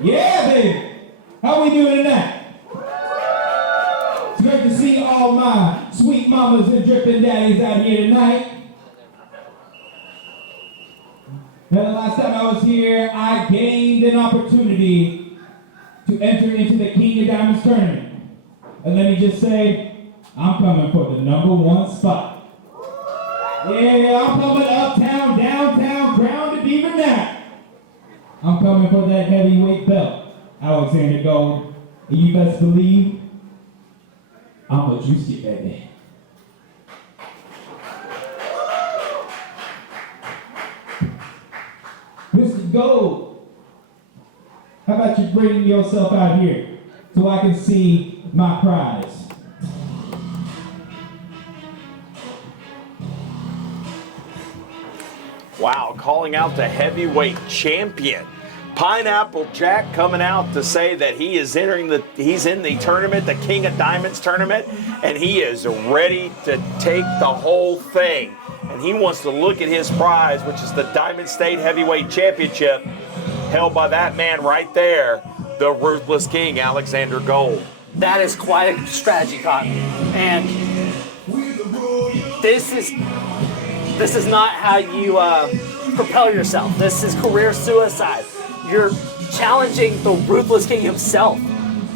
Yeah, baby. How we doing tonight? It's great to see all my sweet mamas and dripping daddies out here tonight. Now, the last time I was here, I gained an opportunity to enter into the King of Diamonds tournament. And let me just say, I'm coming for the #1 spot. Yeah, I'm coming uptown, downtown, ground to even that. I'm coming for that heavyweight belt, Alexander Gold. And you best believe, I'm a juicy baby. Mr. Gold, how about you bring yourself out here so I can see my prize? Wow, calling out the heavyweight champion. Pineapple Jack coming out to say that he's in the tournament, the King of Diamonds tournament, and he is ready to take the whole thing. And he wants to look at his prize, which is the Diamond State Heavyweight Championship, held by that man right there, the Ruthless King, Alexander Gold. That is quite a strategy, Cotton. And this is not how you propel yourself. This is career suicide. You're challenging the Ruthless King himself.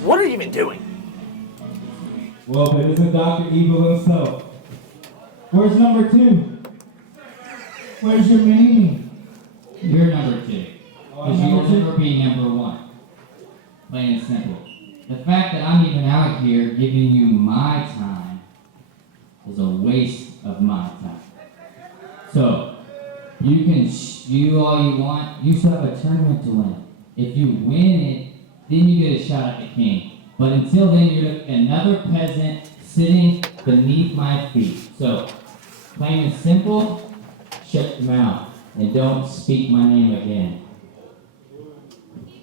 What are you even doing? Well, it isn't Dr. Evil himself. Where's #2? Where's your meaning? You're #2. Because you will never be #1. Plain and simple. The fact that I'm even out here giving you my time is a waste of my time. So, you can spew all you want. You still have a tournament to win. If you win it, then you get a shot at the king. But until then, you're another peasant sitting beneath my feet. So, plain and simple, shut your mouth and don't speak my name again.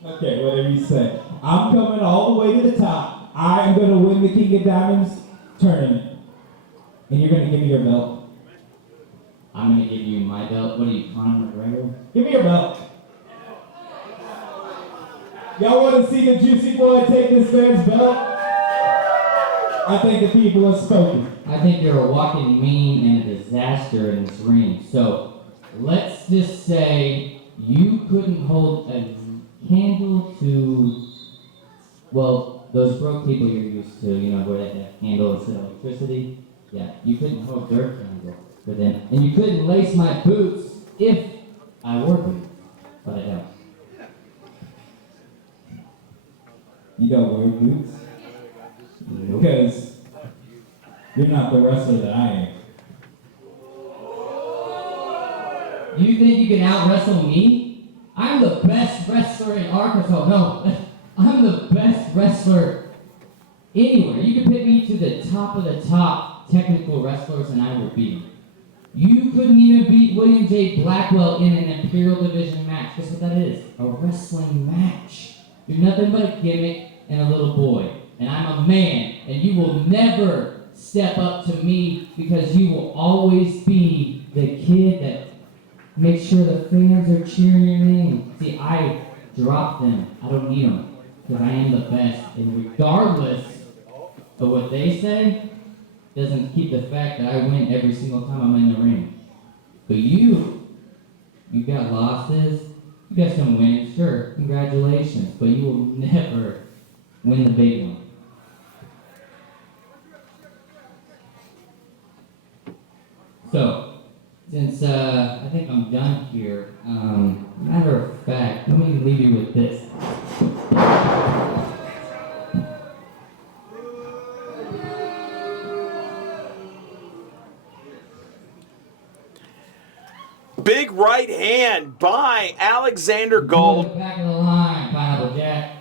Okay, whatever you say. I'm coming all the way to the top. I am going to win the King of Diamonds tournament. And you're going to give me your belt. I'm going to give you my belt. What are you, Conor McGregor? Give me your belt. Y'all want to see the juicy boy take this man's belt? I think the people have spoken. I think you're a walking meme and a disaster in this ring. So let's just say you couldn't hold a candle to, well, those broke people you're used to, you know, where they have candle instead of electricity. Yeah, you couldn't hold their candle for them. And you couldn't lace my boots if I wore boots. But I don't. You don't wear boots? Because you're not the wrestler that I am. You think you can out-wrestle me? I'm the best wrestler in Arkansas. No, I'm the best wrestler anywhere. You can pick me to the top of the top technical wrestlers and I would beat them. You couldn't even beat William J. Blackwell in an Imperial Division match. Guess what that is? A wrestling match. You're nothing but a gimmick and a little boy. And I'm a man, and you will never step up to me because you will always be the kid that makes sure the fans are cheering your name. See, I drop them. I don't need them because I am the best. And regardless of what they say, doesn't keep the fact that I win every single time I'm in the ring. But you got losses, you got some wins, sure, congratulations, but you will never win the big one. So, since I think I'm done here, matter of fact, let me leave you with this. Big right hand by Alexander Gold. Back of the line, Pineapple Jack.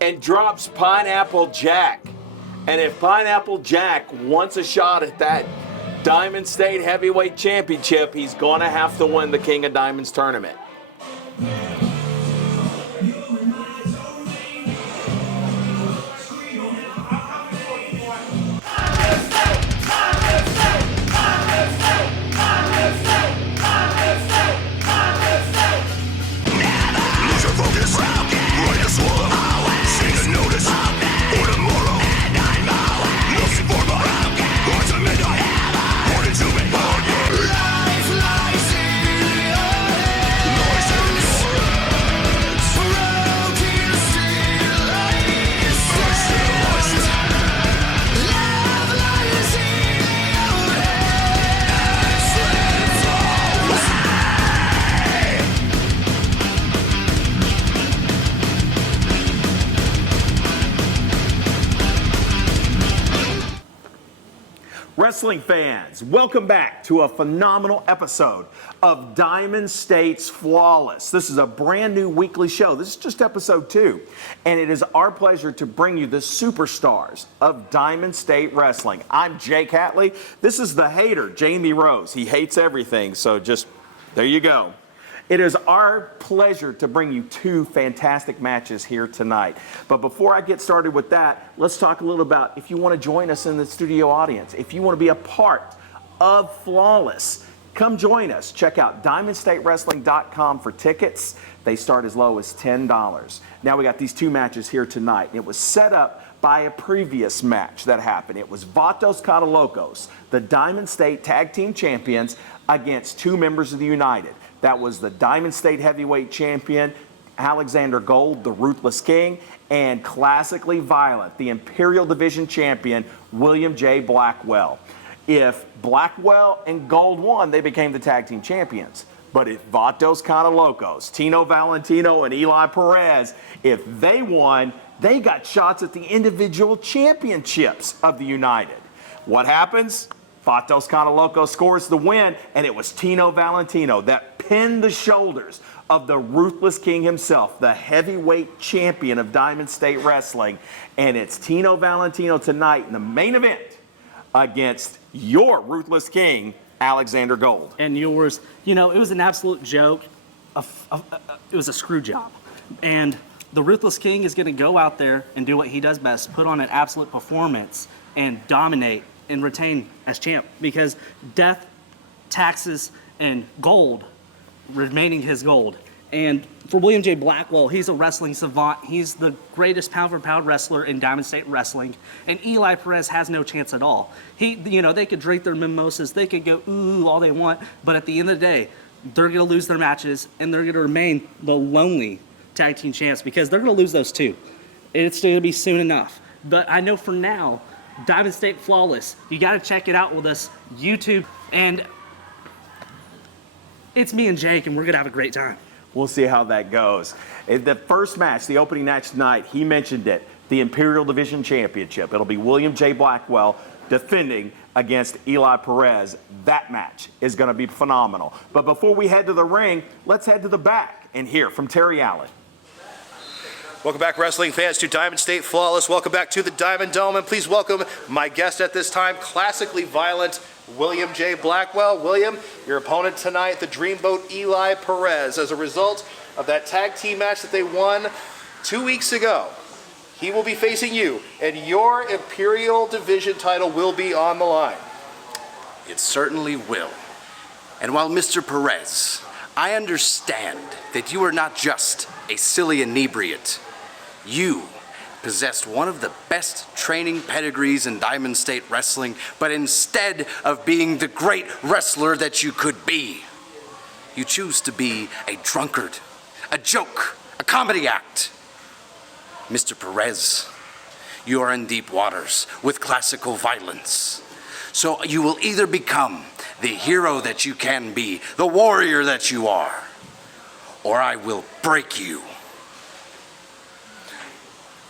And drops Pineapple Jack. And if Pineapple Jack wants a shot at that Diamond State Heavyweight Championship, he's going to have to win the King of Diamonds tournament. Lose your focus. Right Wrestling fans, welcome back to a phenomenal episode of Diamond State's Flawless. This is a brand new weekly show. This is just episode 2, and it is our pleasure to bring you the superstars of Diamond State Wrestling. I'm Jake Hatley. This is the hater, Jamie Rose. He hates everything, so just there you go. It is our pleasure to bring you 2 fantastic matches here tonight. But before I get started with that, let's talk a little about if you want to join us in the studio audience, if you want to be a part of Flawless, come join us. Check out DiamondStateWrestling.com for tickets. They start as low as $10. Now we got these 2 matches here tonight. It was set up by a previous match that happened. It was Vatos Catalocos, the Diamond State Tag Team Champions, against 2 members of the United. That was the Diamond State Heavyweight Champion, Alexander Gold, the Ruthless King, and classically violent, the Imperial Division Champion, William J. Blackwell. If Blackwell and Gold won, they became the Tag Team Champions. But if Vatos Catalocos, Tino Valentino, and Eli Perez, if they won, they got shots at the individual championships of the United. What happens? Vatos Catalocos scores the win, and it was Tino Valentino that pinned the shoulders of the Ruthless King himself, the heavyweight champion of Diamond State Wrestling. And it's Tino Valentino tonight in the main event against your Ruthless King, Alexander Gold. And yours, you know, it was an absolute joke. It was a screw job. And the Ruthless King is going to go out there and do what he does best, put on an absolute performance and dominate and retain as champ, because death, taxes, and gold remaining his gold. And for William J. Blackwell, he's a wrestling savant. He's the greatest pound-for-pound wrestler in Diamond State Wrestling. And Eli Perez has no chance at all. They could drink their mimosas, they could go ooh all they want, but at the end of the day, they're going to lose their matches, and they're going to remain the lonely tag team champs, because they're going to lose those too. It's going to be soon enough. But I know for now, Diamond State Flawless, you got to check it out with us, YouTube, and it's me and Jake, and we're going to have a great time. We'll see how that goes. The first match, the opening match tonight, he mentioned it, the Imperial Division Championship. It'll be William J. Blackwell defending against Eli Perez. That match is going to be phenomenal. But before we head to the ring, let's head to the back and hear from Terry Allen. Welcome back, wrestling fans, to Diamond State Flawless. Welcome back to the Diamond Dome, and please welcome my guest at this time, classically violent William J. Blackwell. William, your opponent tonight, the Dreamboat Eli Perez. As a result of that tag team match that they won 2 weeks ago, he will be facing you, and your Imperial Division title will be on the line. It certainly will. And while Mr. Perez, I understand that you are not just a silly inebriate. You possessed one of the best training pedigrees in Diamond State Wrestling, but instead of being the great wrestler that you could be, you choose to be a drunkard, a joke, a comedy act. Mr. Perez, you are in deep waters with classical violence. So you will either become the hero that you can be, the warrior that you are, or I will break you.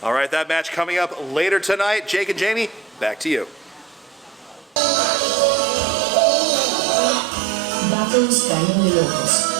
All right, that match coming up later tonight. Jake and Jamie, back to you. Vatos Catalocos.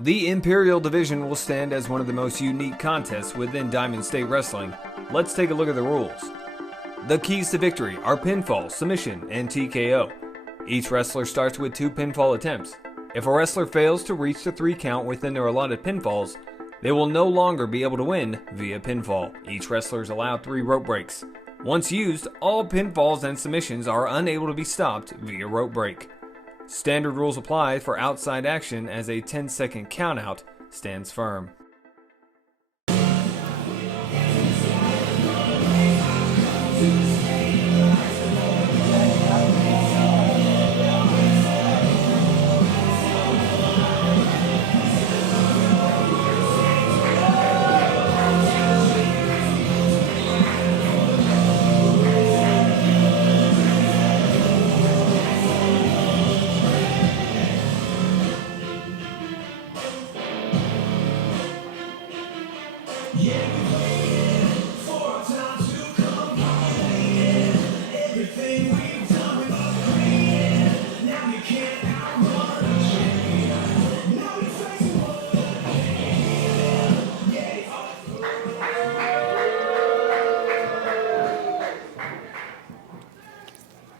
The Imperial Division will stand as one of the most unique contests within Diamond State Wrestling. Let's take a look at the rules. The keys to victory are pinfall, submission, and TKO. Each wrestler starts with 2 pinfall attempts. If a wrestler fails to reach the 3 count within their allotted pinfalls, they will no longer be able to win via pinfall. Each wrestler is allowed 3 rope breaks. Once used, all pinfalls and submissions are unable to be stopped via rope break. Standard rules apply for outside action as a 10-second countout stands firm.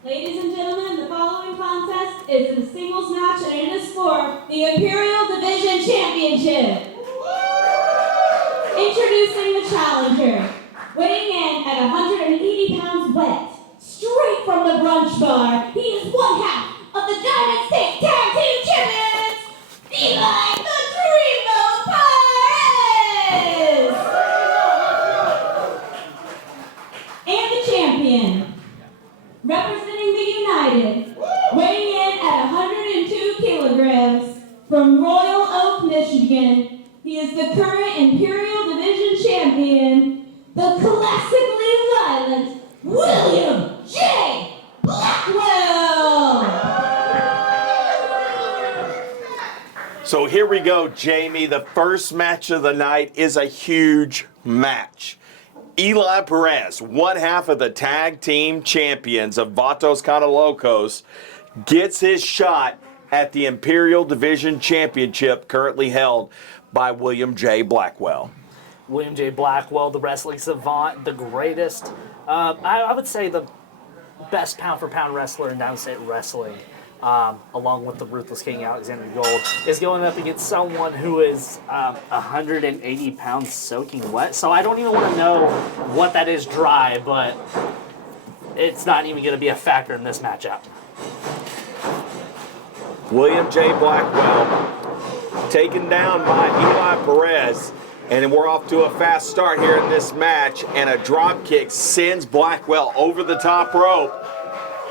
Ladies and gentlemen, the following contest is a singles match and it is for the Imperial Division Championship. Introducing the challenger, weighing in at 180 pounds wet, straight from the brunch bar, he is one half of the Diamond State Tag Team Champions, Eli the Dreamo Perez! And the champion, representing the United, weighing in at 102 kilograms, from Royal Oak, Michigan, he is the current Imperial Division Champion, the classically violent William J. Blackwell! So here we go, Jamie. The first match of the night is a huge match. Eli Perez, one half of the tag team champions of Vatos Catalocos, gets his shot at the Imperial Division Championship currently held by William J. Blackwell. William J. Blackwell, the wrestling savant, the greatest, I would say the best pound-for-pound wrestler in Diamond State Wrestling, along with the Ruthless King Alexander Gold, is going up against someone who is 180 pounds soaking wet. So I don't even want to know what that is dry, but it's not even going to be a factor in this matchup. William J. Blackwell taken down by Eli Perez, and we're off to a fast start here in this match, and a drop kick sends Blackwell over the top rope,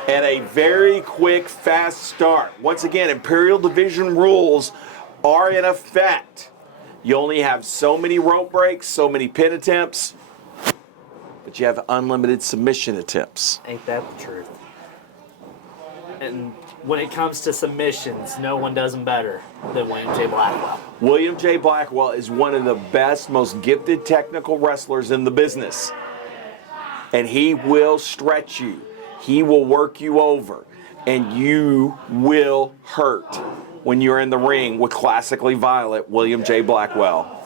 and a very quick, fast start. Once again, Imperial Division rules are in effect. You only have so many rope breaks, so many pin attempts, but you have unlimited submission attempts. Ain't that the truth? And when it comes to submissions, no one does them better than William J. Blackwell. William J. Blackwell is one of the best, most gifted technical wrestlers in the business. And he will stretch you. He will work you over. And you will hurt when you're in the ring with classically violent William J. Blackwell.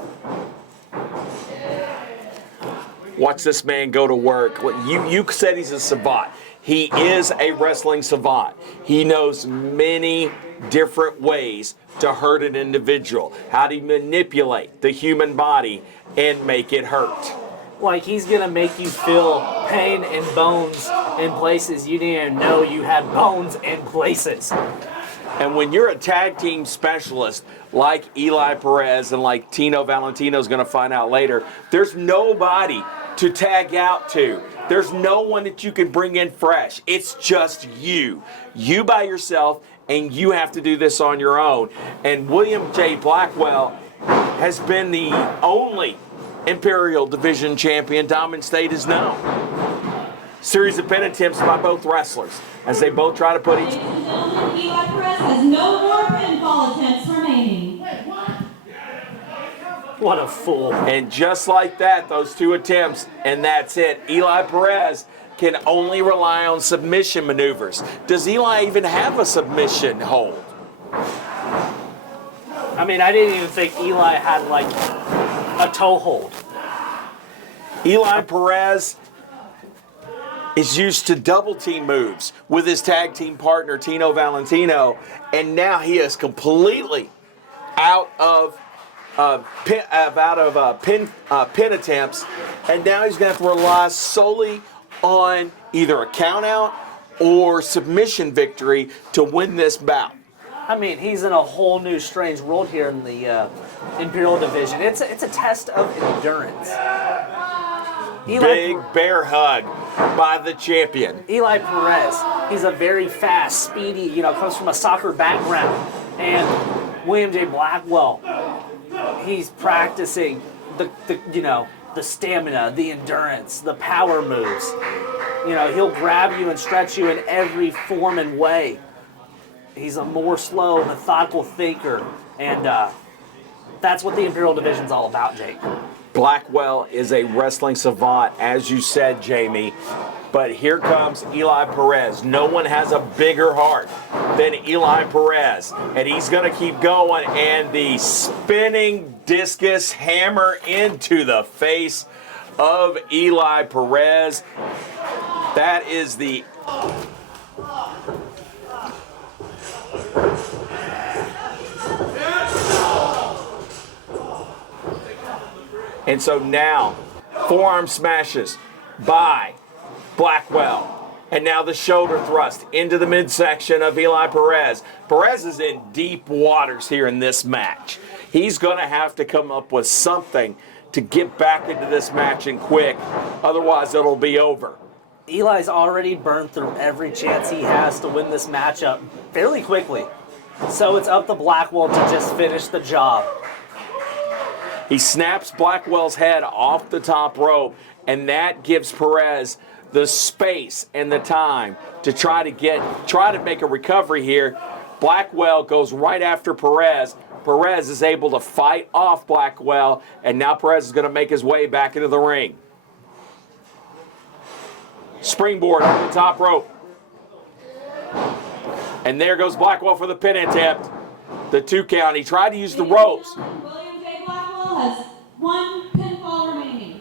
Watch this man go to work. You said he's a savant. He is a wrestling savant. He knows many different ways to hurt an individual. How to manipulate the human body and make it hurt. Like, he's going to make you feel pain and bones in places you didn't even know you had bones in places. And when you're a tag team specialist like Eli Perez and like Tino Valentino is going to find out later, there's nobody to tag out to. There's no one that you can bring in fresh. It's just you. You by yourself, and you have to do this on your own. And William J. Blackwell has been the only Imperial Division champion Diamond State has known. Series of pin attempts by both wrestlers as they both try to put each... Ladies and gentlemen, Eli Perez has no more pinfall attempts remaining. What a fool. And just like that, those two attempts, and that's it. Eli Perez can only rely on submission maneuvers. Does Eli even have a submission hold? I mean, I didn't even think Eli had, like, a toe hold. Eli Perez is used to double team moves with his tag team partner, Tino Valentino, and now he is completely out of pin attempts, and now he's going to have to rely solely on either a count out or submission victory to win this bout. I mean, he's in a whole new strange world here in the Imperial division. It's a test of endurance. Big bear hug by the champion. Eli Perez, he's a very fast, speedy, comes from a soccer background. And William J. Blackwell, he's practicing the stamina, the endurance, the power moves. He'll grab you and stretch you in every form and way. He's a more slow, methodical thinker, and that's what the Imperial Division's all about, Jake. Blackwell is a wrestling savant, as you said, Jamie. But here comes Eli Perez. No one has a bigger heart than Eli Perez. And he's going to keep going. And the spinning discus hammer into the face of Eli Perez. That is the... And so now, forearm smashes by Blackwell. And now the shoulder thrust into the midsection of Eli Perez. Perez is in deep waters here in this match. He's going to have to come up with something to get back into this match and quick. Otherwise, it'll be over. Eli's already burned through every chance he has to win this matchup fairly quickly. So it's up to Blackwell to just finish the job. He snaps Blackwell's head off the top rope, and that gives Perez the space and the time to try to make a recovery here. Blackwell goes right after Perez. Perez is able to fight off Blackwell, and now Perez is going to make his way back into the ring. Springboard on the top rope. And there goes Blackwell for the pin attempt. The 2 count. He tried to use the ropes. William J. Blackwell has 1 pinfall remaining.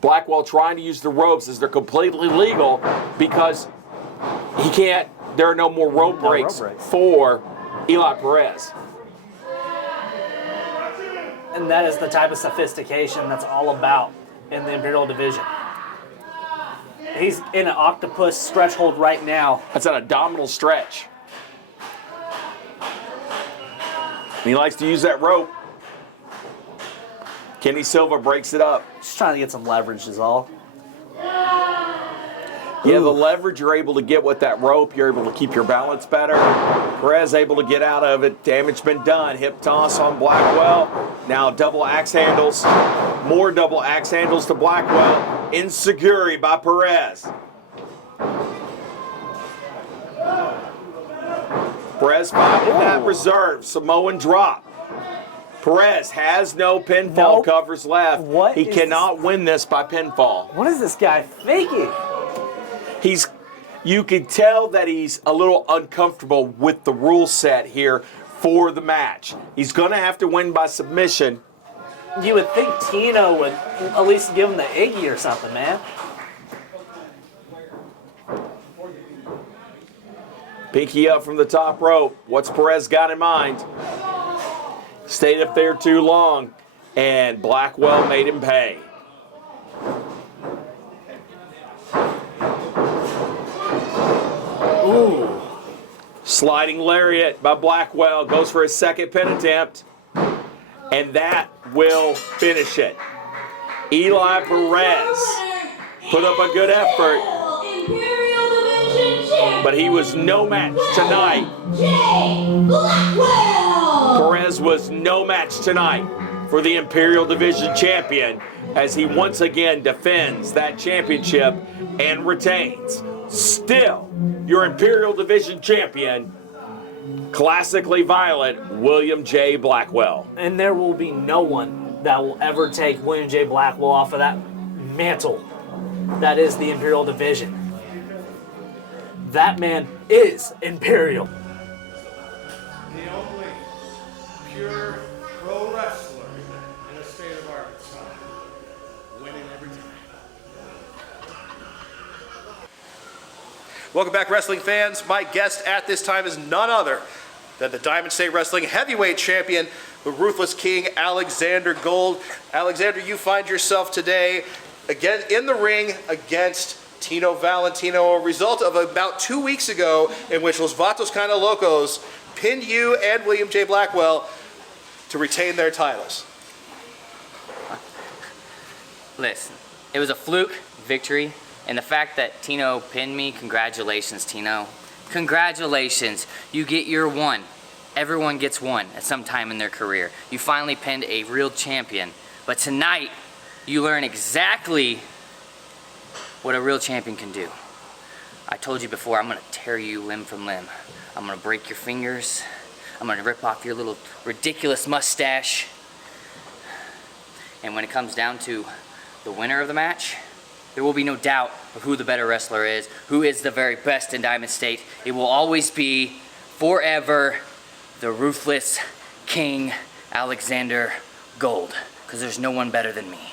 Blackwell trying to use the ropes as they're completely legal because he can't, there are no more rope breaks for Eli Perez. And that is the type of sophistication that's all about in the Imperial Division. He's in an octopus stretch hold right now. That's an abdominal stretch. And he likes to use that rope. Kenny Silva breaks it up. Just trying to get some leverage is all. Yeah, the leverage you're able to get with that rope, you're able to keep your balance better. Perez able to get out of it. Damage been done. Hip toss on Blackwell. Now double axe handles. More double axe handles to Blackwell. Insecurity by Perez. Perez fighting that reserve. Samoan drop. Perez has no pinfall covers left. He cannot win this by pinfall. What is this guy thinking? You can tell that he's a little uncomfortable with the rule set here for the match. He's going to have to win by submission. You would think Tino would at least give him the Iggy or something, man. Pinky up from the top rope. What's Perez got in mind? Stayed up there too long, and Blackwell made him pay. Ooh. Sliding lariat by Blackwell. Goes for his second pin attempt. And that will finish it. Eli Perez put up a good effort. But he was no match tonight. Perez was no match tonight for the Imperial Division champion as he once again defends that championship and retains. Still, your Imperial Division champion, classically violent William J. Blackwell. And there will be no one that will ever take William J. Blackwell off of that mantle that is the Imperial Division. That man is Imperial. The only pure pro wrestler in the state of Arkansas. Winning every time. Welcome back, wrestling fans. My guest at this time is none other than the Diamond State Wrestling Heavyweight Champion, the Ruthless King, Alexander Gold. Alexander, you find yourself today again in the ring against Tino Valentino, a result of about 2 weeks ago in which Los Vatos Kinda Locos pinned you and William J. Blackwell to retain their titles. Listen, it was a fluke victory, and the fact that Tino pinned me, congratulations, Tino. Congratulations, you get your one. Everyone gets one at some time in their career. You finally pinned a real champion, but tonight, you learn exactly what a real champion can do. I told you before, I'm gonna tear you limb from limb. I'm gonna break your fingers. I'm gonna rip off your little ridiculous mustache. And when it comes down to the winner of the match, there will be no doubt of who the better wrestler is, who is the very best in Diamond State. It will always be, forever, the ruthless King Alexander Gold, because there's no one better than me.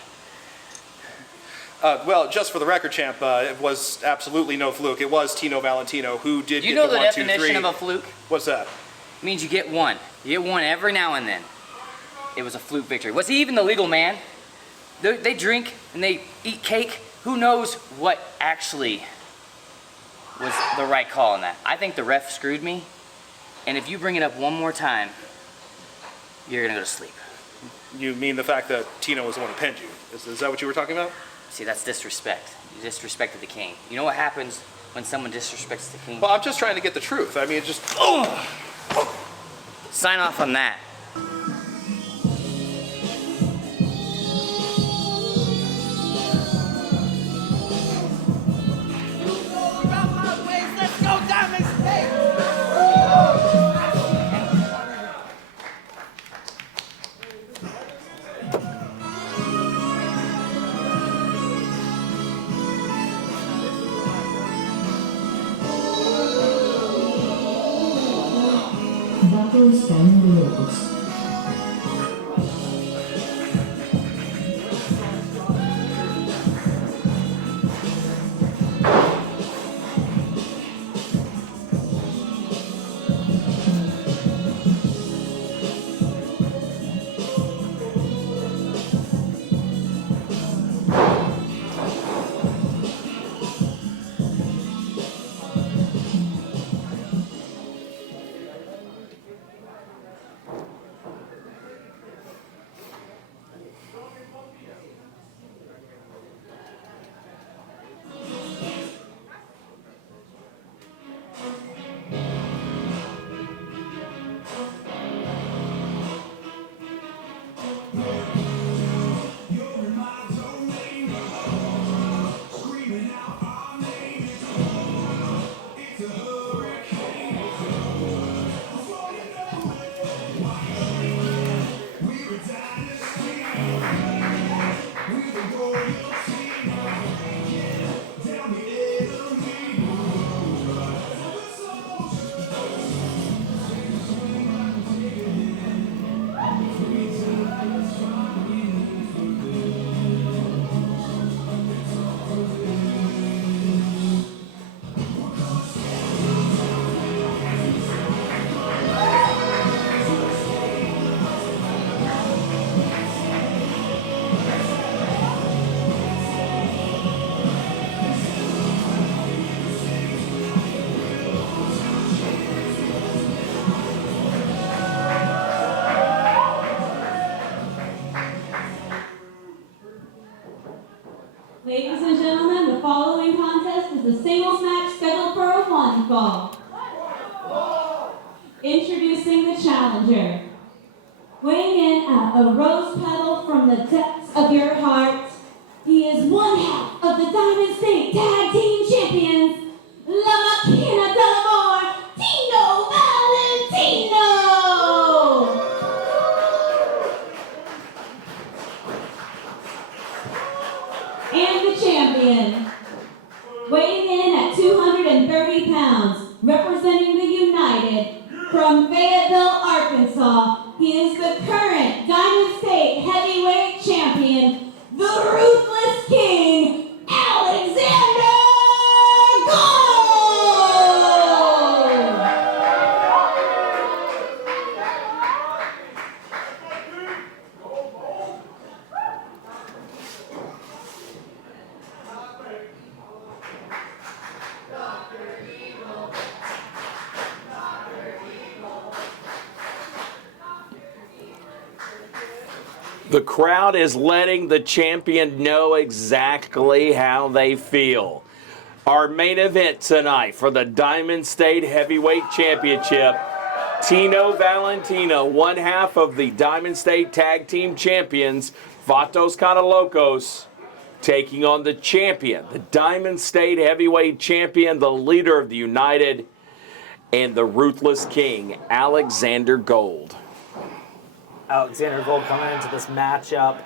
Well, just for the record, champ, it was absolutely no fluke. It was Tino Valentino who did You get know the the 1, 2, 3. definition of a fluke? What's that? It means you get one. You get one every now and then. It was a fluke victory. Was he even the legal man? They drink and they eat cake. Who knows what actually was the right call on that? I think the ref screwed me. And if you bring it up one more time, you're gonna go to sleep. You mean the fact that Tino was the one who pinned you? Is that what you were talking about? See, that's disrespect. You disrespected the king. You know what happens when someone disrespects the king? Well, I'm just trying to get the truth. I mean, it just... Sign off on that. Vatos Kinda Locos. Ladies and gentlemen, the following contest is a singles match scheduled for a one fall. Introducing the challenger. Weighing in at a rose petal from the depths of your heart, he is one half of the Diamond State Tag Team Champions, La Máquina del Amor, Tino Valentino! And the champion, weighing in at 230 pounds, representing the United, from Fayetteville, Arkansas, he is the current Diamond State Heavyweight Champion, the Ruthless King, Alexander Gold! The crowd is letting the champion know exactly how they feel. Our main event tonight for the Diamond State Heavyweight Championship, Tino Valentino, one half of the Diamond State Tag Team Champions, Vatos Canalocos, taking on the champion, the Diamond State Heavyweight Champion, the leader of the United, and the Ruthless King, Alexander Gold. Alexander Gold coming into this matchup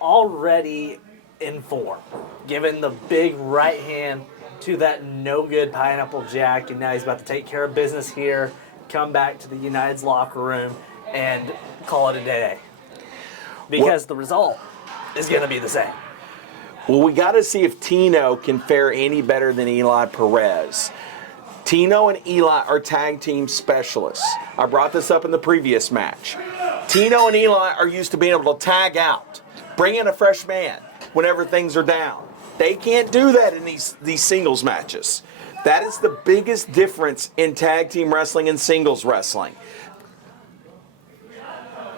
already in form, giving the big right hand to that no-good Pineapple Jack, and now he's about to take care of business here, come back to the United's locker room, and call it a day. Because the result is going to be the same. Well, we got to see if Tino can fare any better than Eli Perez. Tino and Eli are tag team specialists. I brought this up in the previous match. Tino and Eli are used to being able to tag out, bring in a fresh man whenever things are down. They can't do that in these singles matches. That is the biggest difference in tag team wrestling and singles wrestling.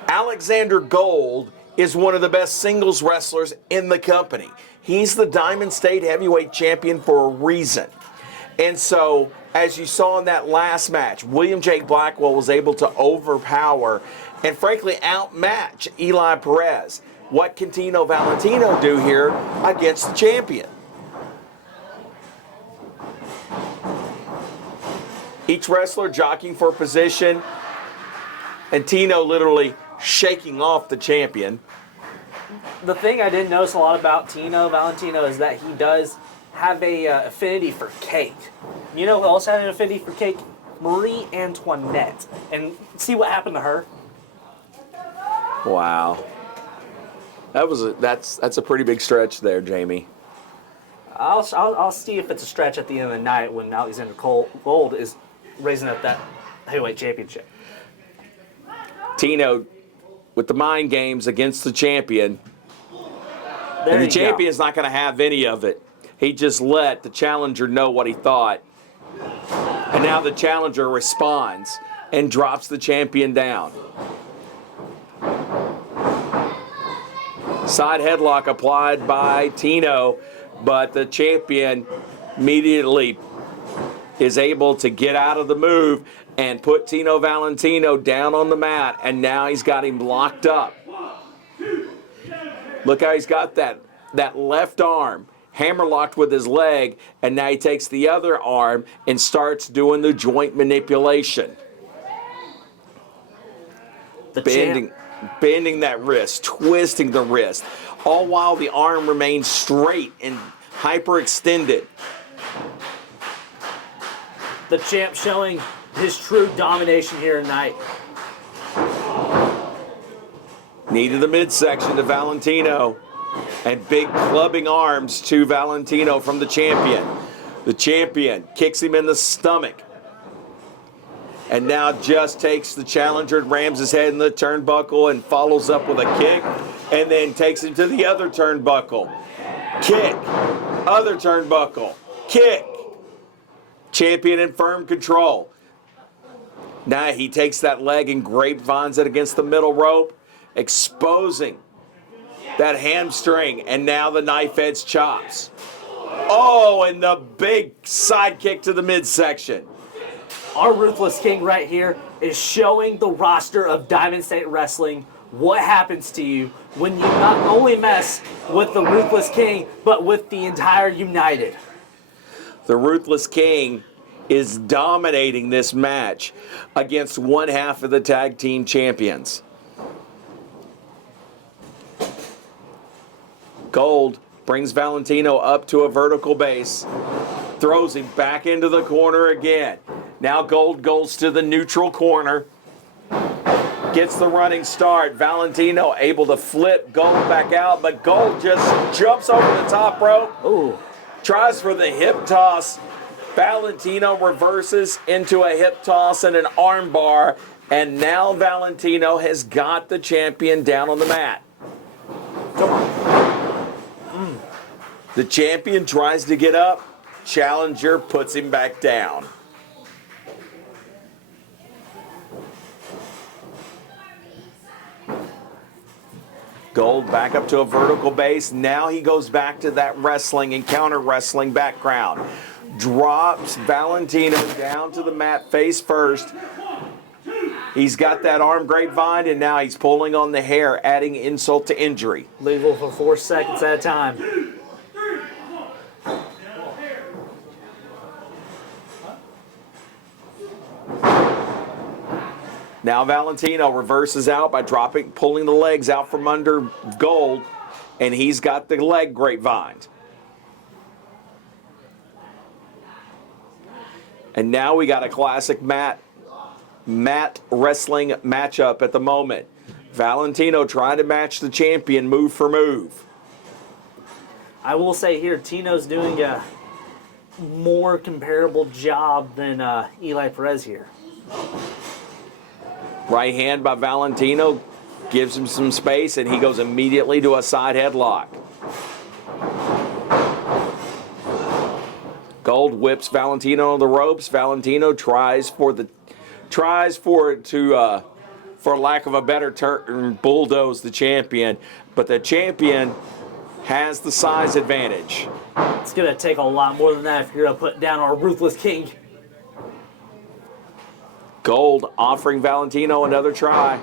Alexander Gold is one of the best singles wrestlers in the company. He's the Diamond State Heavyweight Champion for a reason. And so, as you saw in that last match, William J. Blackwell was able to overpower and frankly outmatch Eli Perez. What can Tino Valentino do here against the champion? Each wrestler jockeying for position, and Tino literally shaking off the champion. The thing I didn't notice a lot about Tino Valentino is that he does have a affinity for cake. You know who else had an affinity for cake? Marie Antoinette. And see what happened to her? Wow. That's a pretty big stretch there, Jamie. I'll see if it's a stretch at the end of the night when Alexander Gold is raising up that heavyweight championship. Tino with the mind games against the champion. There And the you champion's not going to have any of it. He just let the challenger know what he thought. And now the challenger responds and drops the champion down. Side headlock applied by Tino, but the champion immediately is able to get out of the move and put Tino Valentino down on the mat, and now he's got him locked up. Look how he's got that left arm hammerlocked with his leg, and now he takes the other arm and starts doing the joint manipulation. Bending that wrist, twisting the wrist, all while the arm remains straight and hyperextended. The champ showing his true domination here tonight. Knee to the midsection to Valentino. And big clubbing arms to Valentino from the champion. The champion kicks him in the stomach. And now just takes the challenger and rams his head in the turnbuckle and follows up with a kick. And then takes him to the other turnbuckle. Kick. Other turnbuckle. Kick. Champion in firm control. Now he takes that leg and grapevines it against the middle rope, exposing that hamstring, and now the knife edge chops. Oh, and the big side kick to the midsection. Our Ruthless King right here is showing the roster of Diamond State Wrestling what happens to you when you not only mess with the Ruthless King, but with the entire United. The Ruthless King is dominating this match against one half of the tag team champions. Gold brings Valentino up to a vertical base, throws him back into the corner again. Now Gold goes to the neutral corner, gets the running start. Valentino able to flip Gold back out, but Gold just jumps over the top rope. Ooh. Tries for the hip toss. Valentino reverses into a hip toss and an arm bar, and now Valentino has got the champion down on the mat. Come on. The champion tries to get up. Challenger puts him back down. Gold back up to a vertical base. Now he goes back to that wrestling and counter wrestling background. Drops Valentino down to the mat face first. He's got that arm grapevine, and now he's pulling on the hair, adding insult to injury. Legal for 4 seconds at a time. Now Valentino reverses out by pulling the legs out from under Gold, and he's got the leg grapevine. And now we got a classic mat wrestling matchup at the moment. Valentino trying to match the champion move for move. I will say here, Tino's doing a more comparable job than Eli Perez here. Right hand by Valentino gives him some space, and he goes immediately to a side headlock. Gold whips Valentino on the ropes. Valentino tries for lack of a better term, bulldoze the champion, but the champion has the size advantage. It's gonna take a lot more than that if you're gonna put down our Ruthless King. Gold offering Valentino another try.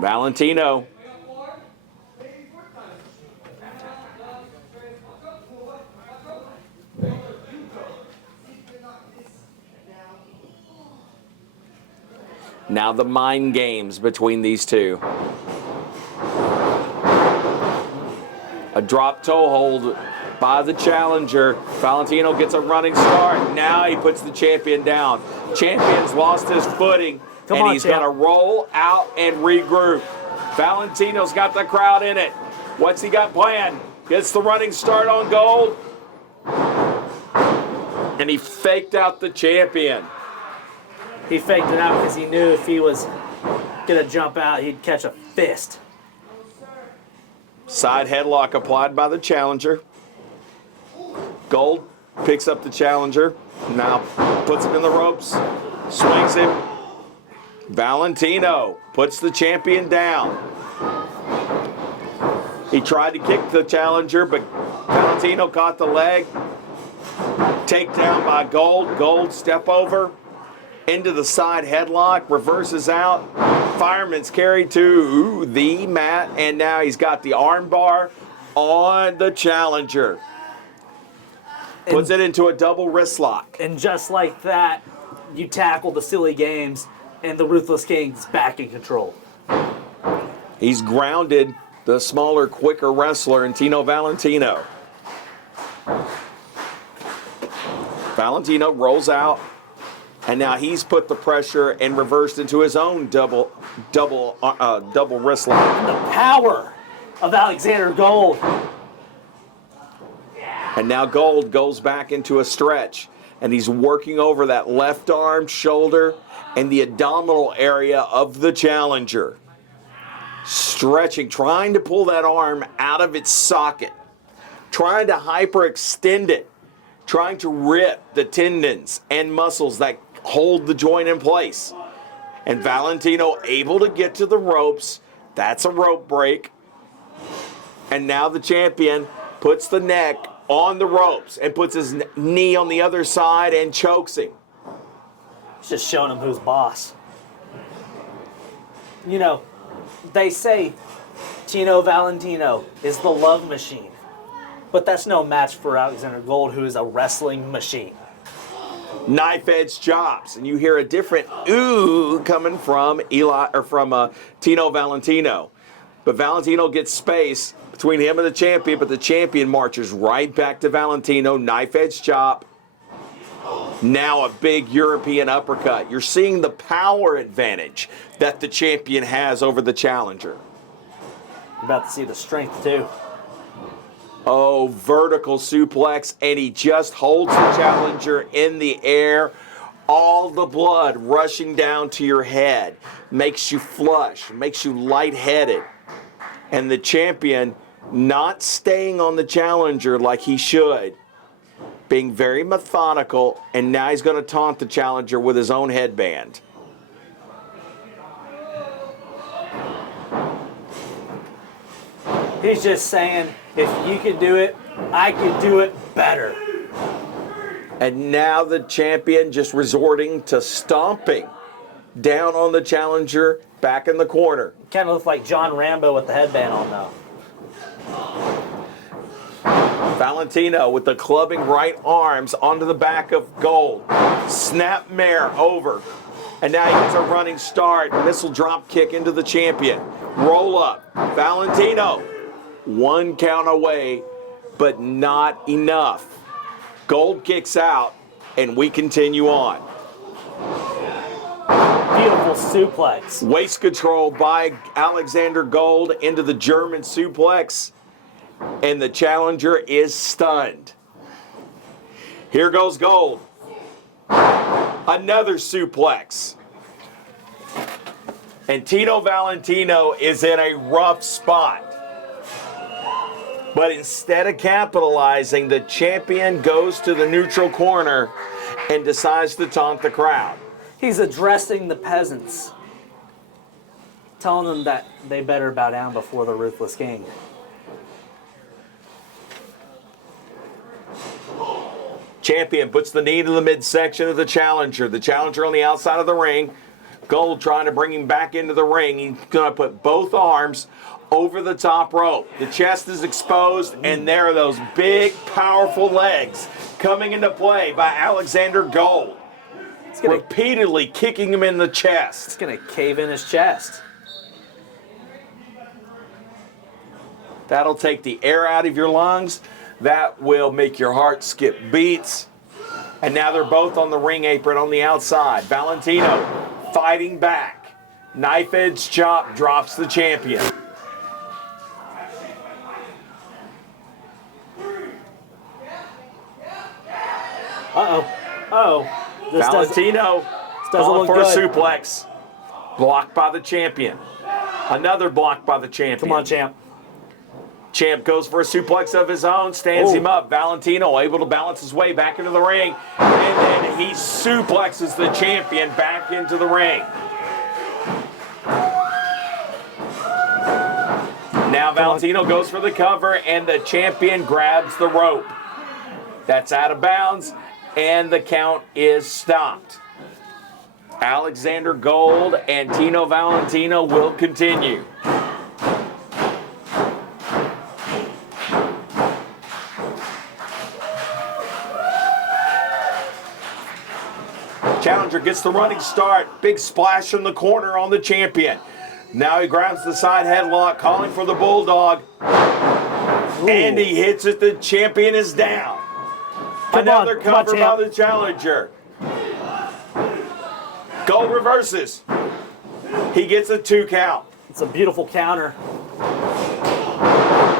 Valentino. Now the mind games between these two. A drop toe hold by the challenger. Valentino gets a running start. Now he puts the champion down. Champion's lost his footing, and he's going to roll out and regroup. Valentino's got the crowd in it. What's he got planned? Gets the running start on Gold. And he faked out the champion. He faked it out because he knew if he was going to jump out, he'd catch a fist. Side headlock applied by the challenger. Gold picks up the challenger. Now puts him in the ropes. Swings him. Valentino puts the champion down. He tried to kick the challenger, but Valentino caught the leg. Takedown by Gold. Gold step over into the side headlock. Reverses out. Fireman's carry to the mat, and now he's got the arm bar on the challenger. Puts it into a double wrist lock. And just like that, you tackle the silly games, and the Ruthless King's back in control. He's grounded the smaller, quicker wrestler in Tino Valentino. Valentino rolls out, and now he's put the pressure and reversed into his own double wrist lock. The power of Alexander Gold. And now Gold goes back into a stretch, and he's working over that left arm, shoulder, and the abdominal area of the challenger. Stretching, trying to pull that arm out of its socket, trying to hyperextend it, trying to rip the tendons and muscles that hold the joint in place. And Valentino able to get to the ropes. That's a rope break. And now the champion puts the neck on the ropes and puts his knee on the other side and chokes him. It's just showing him who's boss. You know, they say Tino Valentino is the love machine. But that's no match for Alexander Gold, who is a wrestling machine. Knife edge chops, and you hear a different ooh coming from Tino Valentino. But Valentino gets space between him and the champion, but the champion marches right back to Valentino. Knife edge chop. Now a big European uppercut. You're seeing the power advantage that the champion has over the challenger. You're about to see the strength too. Oh, vertical suplex, and he just holds the challenger in the air. All the blood rushing down to your head. Makes you flush, makes you lightheaded. And the champion not staying on the challenger like he should. Being very methodical, and now he's going to taunt the challenger with his own headband. He's just saying, if you can do it, I can do it better. And now the champion just resorting to stomping down on the challenger back in the corner. Kind of looks like John Rambo with the headband on, though. Valentino with the clubbing right arms onto the back of Gold. Snap mare over. And now he gets a running start. Missile drop kick into the champion. Roll up. Valentino. 1 count away, but not enough. Gold kicks out, and we continue on. Beautiful suplex. Waist control by Alexander Gold into the German suplex, and the challenger is stunned. Here goes Gold. Another suplex. And Tino Valentino is in a rough spot. But instead of capitalizing, the champion goes to the neutral corner and decides to taunt the crowd. He's addressing the peasants, telling them that they better bow down before the Ruthless King. Champion puts the knee to the midsection of the challenger. The challenger on the outside of the ring. Gold trying to bring him back into the ring. He's going to put both arms over the top rope. The chest is exposed, and there are those big, powerful legs coming into play by Alexander Gold. Repeatedly kicking him in the chest. It's going to cave in his chest. That'll take the air out of your lungs. That will make your heart skip beats. And now they're both on the ring apron on the outside. Valentino fighting back. Knife edge chop drops the champion. Valentino calling for a suplex. Blocked by the champion. Another block by the champion. Come on, champ. Champ goes for a suplex of his own, stands him up. Valentino able to balance his way back into the ring. And then he suplexes the champion back into the ring. Now Valentino goes for the cover, and the champion grabs the rope. That's out of bounds, and the count is stopped. Alexander Gold and Tino Valentino will continue. Challenger gets the running start. Big splash in the corner on the champion. Now he grabs the side headlock, calling for the Bulldog. Ooh. And he hits it. The champion is down. Another cover by the challenger. Gold reverses. He gets a 2 count. It's a beautiful counter.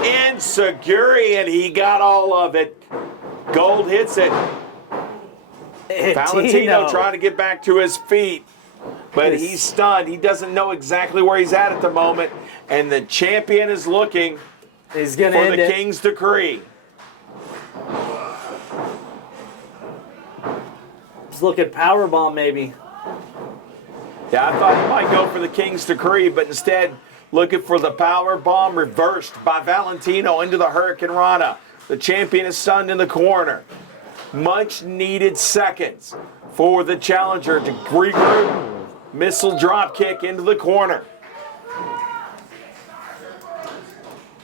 Enziguri, and he got all of it. Gold hits it. Valentino trying to get back to his feet, but he's stunned. He doesn't know exactly where he's at the moment, and the champion is looking for the King's decree. He's looking powerbomb, maybe. Yeah, I thought he might go for the King's decree, but instead looking for the powerbomb reversed by Valentino into the Hurricane Rana. The champion is stunned in the corner. Much needed seconds for the challenger to regroup. Missile drop kick into the corner.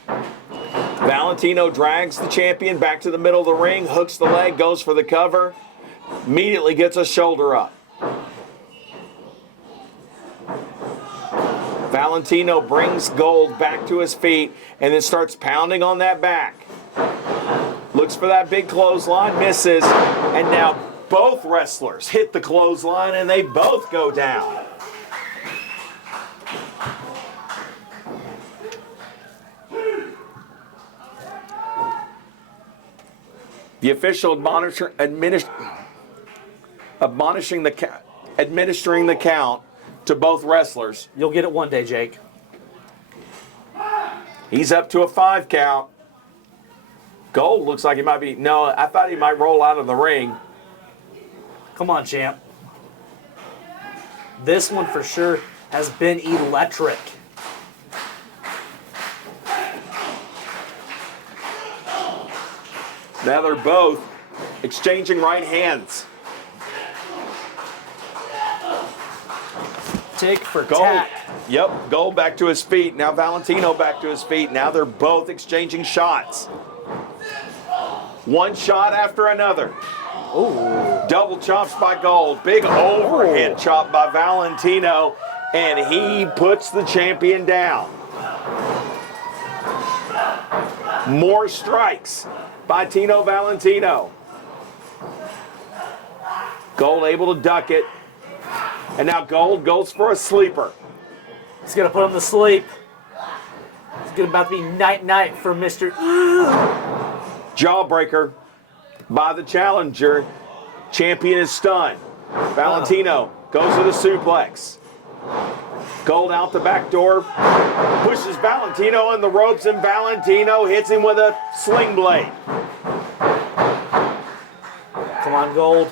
Valentino drags the champion back to the middle of the ring, hooks the leg, goes for the cover, immediately gets a shoulder up. Valentino brings Gold back to his feet and then starts pounding on that back. Looks for that big clothesline, misses, and now both wrestlers hit the clothesline and they both go down. The official administering the count to both wrestlers. You'll get it one day, Jake. He's up to a 5 count. Gold looks like he might be. No, I thought he might roll out of the ring. Come on, champ. This one for sure has been electric. Now they're both exchanging right hands. Tick for Gold. tack. Yep, Gold back to his feet. Now Valentino back to his feet. Now they're both exchanging shots. One shot after another. Ooh. Double chops by Gold. Big overhead chop by Valentino. And he puts the champion down. More strikes by Tino Valentino. Gold able to duck it. And now Gold goes for a sleeper. He's going to put him to sleep. It's about to be night-night for Mr. Jawbreaker by the challenger. Champion is stunned. Valentino goes to the suplex. Gold out the back door. Pushes Valentino in the ropes, and Valentino hits him with a sling blade. Come on, Gold.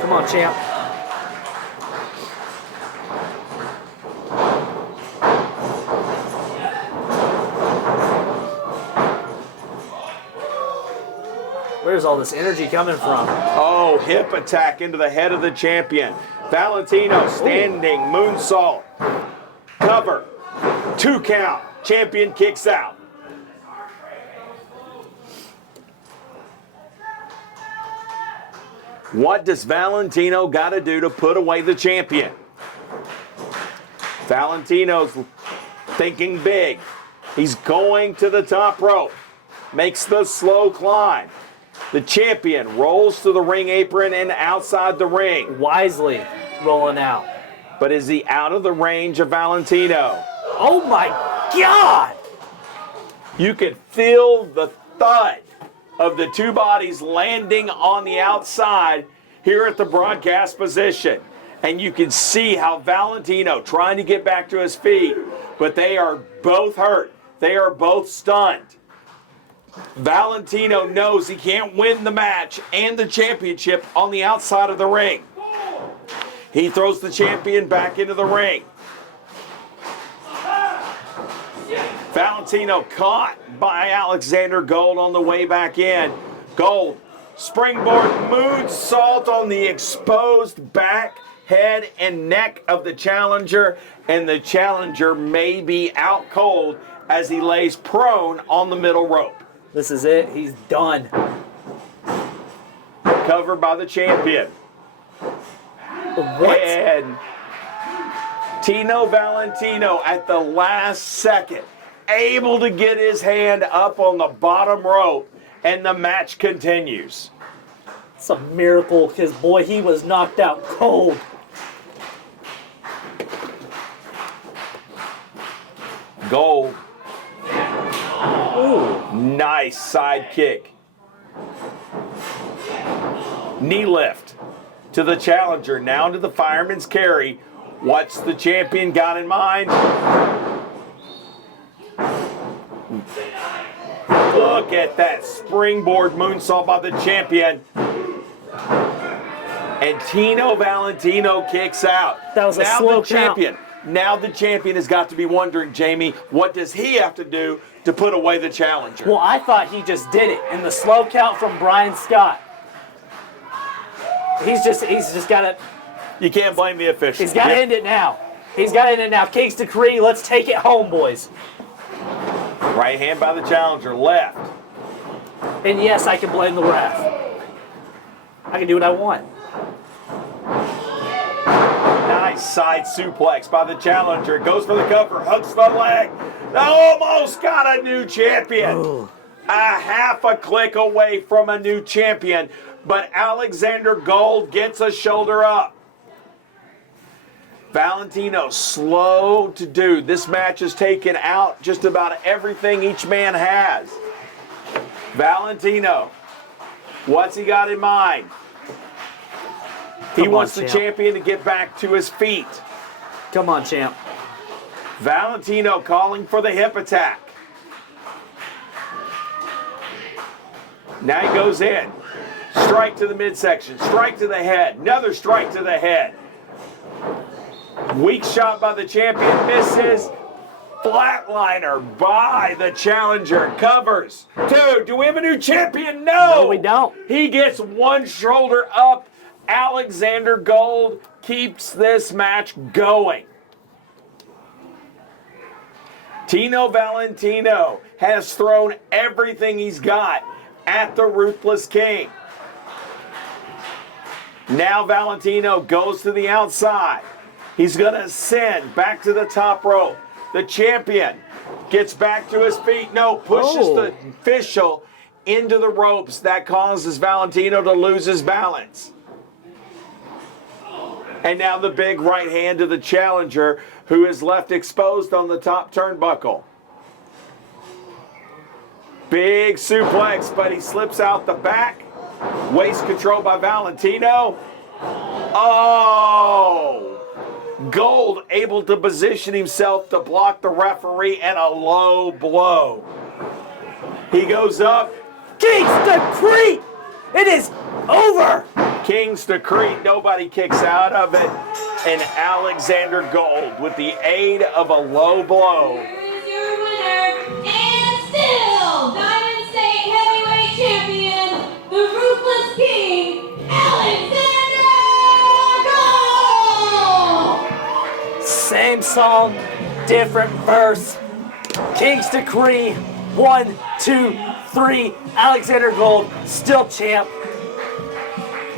Come on, champ. Where's all this energy coming from? Oh, hip attack into the head of the champion. Valentino standing, moonsault. Cover. 2 count. Champion kicks out. What does Valentino got to do to put away the champion? Valentino's thinking big. He's going to the top rope. Makes the slow climb. The champion rolls to the ring apron and outside the ring. Wisely rolling out. But is he out of the range of Valentino? Oh my God! You could feel the thud of the two bodies landing on the outside here at the broadcast position. And you can see how Valentino trying to get back to his feet, but they are both hurt. They are both stunned. Valentino knows he can't win the match and the championship on the outside of the ring. He throws the champion back into the ring. Valentino caught by Alexander Gold on the way back in. Gold, springboard moonsault on the exposed back, head, and neck of the challenger, and the challenger may be out cold as he lays prone on the middle rope. This is it. He's done. Covered by the champion. What? And Tino Valentino at the last second able to get his hand up on the bottom rope, and the match continues. It's a miracle because, boy, he was knocked out cold. Gold. Ooh. Nice side kick. Knee lift to the challenger, now to the fireman's carry. What's the champion got in mind? Look at that springboard moonsault by the champion. And Tino Valentino kicks out. That was a now slow the champion. Now the champion has got to be wondering, Jamie, what does he have to do to put away the challenger? Well, I thought he just did it in the slow count from Brian Scott. He's just got to. You can't blame the official. He's got to end it now. He's got to end it now. King's decree. Let's take it home, boys. Right hand by the challenger, left. And yes, I can blame the ref. I can do what I want. Nice side suplex by the challenger. Goes for the cover, hooks the leg. Almost got a new champion. Ooh. A half a click away from a new champion. But Alexander Gold gets a shoulder up. Valentino slow to do. This match has taken out just about everything each man has. Valentino, what's he got in mind? He wants the champion to get back to his feet. Come on, champ. Valentino calling for the hip attack. Now he goes in. Strike to the midsection. Strike to the head. Another strike to the head. Weak shot by the champion. Misses. Flatliner by the challenger. Covers. 2. Do we have a new champion? No. No, we don't. He gets one shoulder up. Alexander Gold keeps this match going. Tino Valentino has thrown everything he's got at the Ruthless King. Now Valentino goes to the outside. He's going to ascend back to the top rope. The champion gets back to his feet. No, pushes the official into the ropes. That causes Valentino to lose his balance. And now the big right hand to the challenger, who is left exposed on the top turnbuckle. Big suplex, but he slips out the back. Waist control by Valentino. Oh! Gold able to position himself to block the referee, and a low blow. He goes up. King's Decree! It is over! King's Decree, nobody kicks out of it. And Alexander Gold, with the aid of a low blow. Here is your winner, and still Diamond State Heavyweight Champion, the Ruthless King, Alexander Gold! Same song, different verse. King's Decree, 1, 2, 3. Alexander Gold, still champ.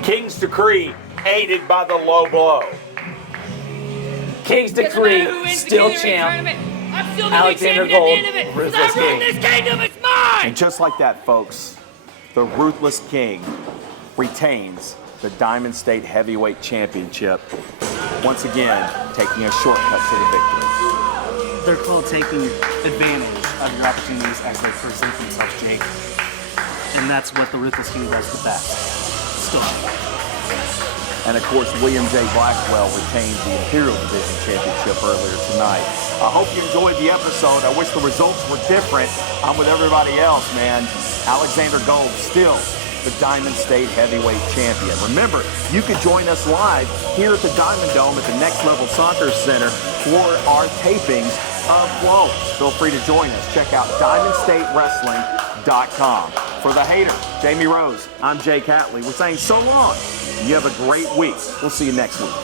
King's Decree, aided by the low blow. King's Decree, still champ. Alexander Gold, Ruthless King. And just like that, folks, the Ruthless King retains the Diamond State Heavyweight Championship. Once again, taking a shortcut to the victory. They're called taking advantage of your opportunities as they present themselves, Jake. And that's what the Ruthless King does the best. Still. And of course, William J. Blackwell retained the Imperial Division Championship earlier tonight. I hope you enjoyed the episode. I wish the results were different. I'm with everybody else, man. Alexander Gold still the Diamond State Heavyweight Champion. Remember, you can join us live here at the Diamond Dome at the Next Level Soccer Center for our tapings of Flows. Feel free to join us. Check out DiamondStateWrestling.com. For the hater, Jamie Rose, I'm Jake Hatley. We're saying so long. You have a great week. We'll see you next week.